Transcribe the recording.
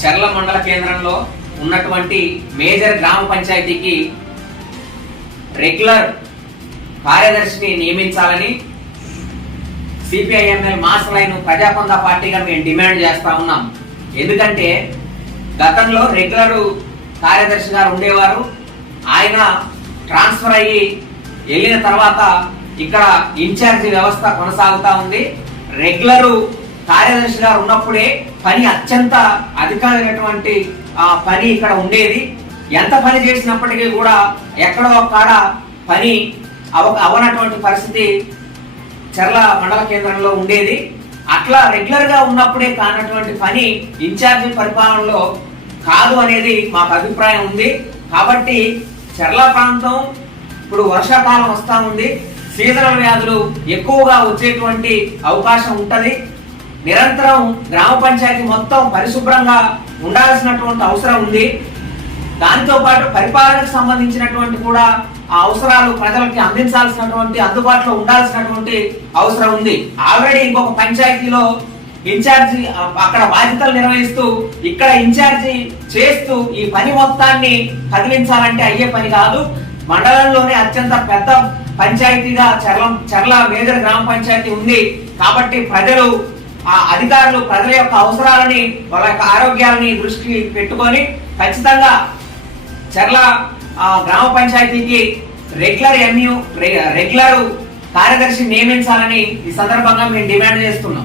చర్ల మండల కేంద్రంలో ఉన్నటువంటి మేజర్ గ్రామ పంచాయతీకి రెగ్యులర్ కార్యదర్శిని నియమించాలని సిపిఐఎంఎల్ మాస్ లైన్ ప్రజాపంద పార్టీగా మేము డిమాండ్ చేస్తా ఉన్నాం. ఎందుకంటే గతంలో రెగ్యులర్ కార్యదర్శి గారు ఉండేవారు. ఆయన ట్రాన్స్ఫర్ అయ్యి వెళ్ళిన తర్వాత ఇక్కడ ఇన్ఛార్జి వ్యవస్థ కొనసాగుతూ ఉంది. రెగ్యులరు కార్యదర్శి గారు ఉన్నప్పుడే పని అత్యంత అధికమైనటువంటి పని ఇక్కడ ఉండేది. ఎంత పని చేసినప్పటికీ కూడా ఎక్కడో కాడ పని అవ అవనటువంటి పరిస్థితి చర్ల మండల కేంద్రంలో ఉండేది. అట్లా రెగ్యులర్గా ఉన్నప్పుడే కానటువంటి పని ఇన్ఛార్జి పరిపాలనలో కాదు అనేది మాకు అభిప్రాయం ఉంది. కాబట్టి చర్ల ప్రాంతం ఇప్పుడు వర్షాకాలం వస్తూ ఉంది. సీజనల్ వ్యాధులు ఎక్కువగా వచ్చేటువంటి అవకాశం ఉంటుంది. నిరంతరం గ్రామ పంచాయతీ మొత్తం పరిశుభ్రంగా ఉండాల్సినటువంటి అవసరం ఉంది. దాంతో పాటు పరిపాలనకు సంబంధించినటువంటి కూడా ఆ అవసరాలు ప్రజలకి అందించాల్సినటువంటి అందుబాటులో ఉండాల్సినటువంటి అవసరం ఉంది. ఆల్రెడీ ఇంకొక పంచాయతీలో ఇన్ఛార్జి అక్కడ బాధ్యతలు నిర్వహిస్తూ ఇక్కడ ఇన్ఛార్జి చేస్తూ ఈ పని మొత్తాన్ని కదిలించాలంటే అయ్యే పని కాదు. మండలంలోనే అత్యంత పెద్ద పంచాయతీగా చర్ల చర్ల మేజర్ గ్రామ పంచాయతీ ఉంది. కాబట్టి ప్రజలు ఆ అధికారులు ప్రజల యొక్క అవసరాలని వాళ్ళ యొక్క ఆరోగ్యాలని దృష్టి పెట్టుకొని ఖచ్చితంగా చర్ల గ్రామ పంచాయతీకి రెగ్యులర్ ఎంయూ రెగ్యులర్ కార్యదర్శి నియమించాలని ఈ సందర్భంగా మేము డిమాండ్ చేస్తున్నాం.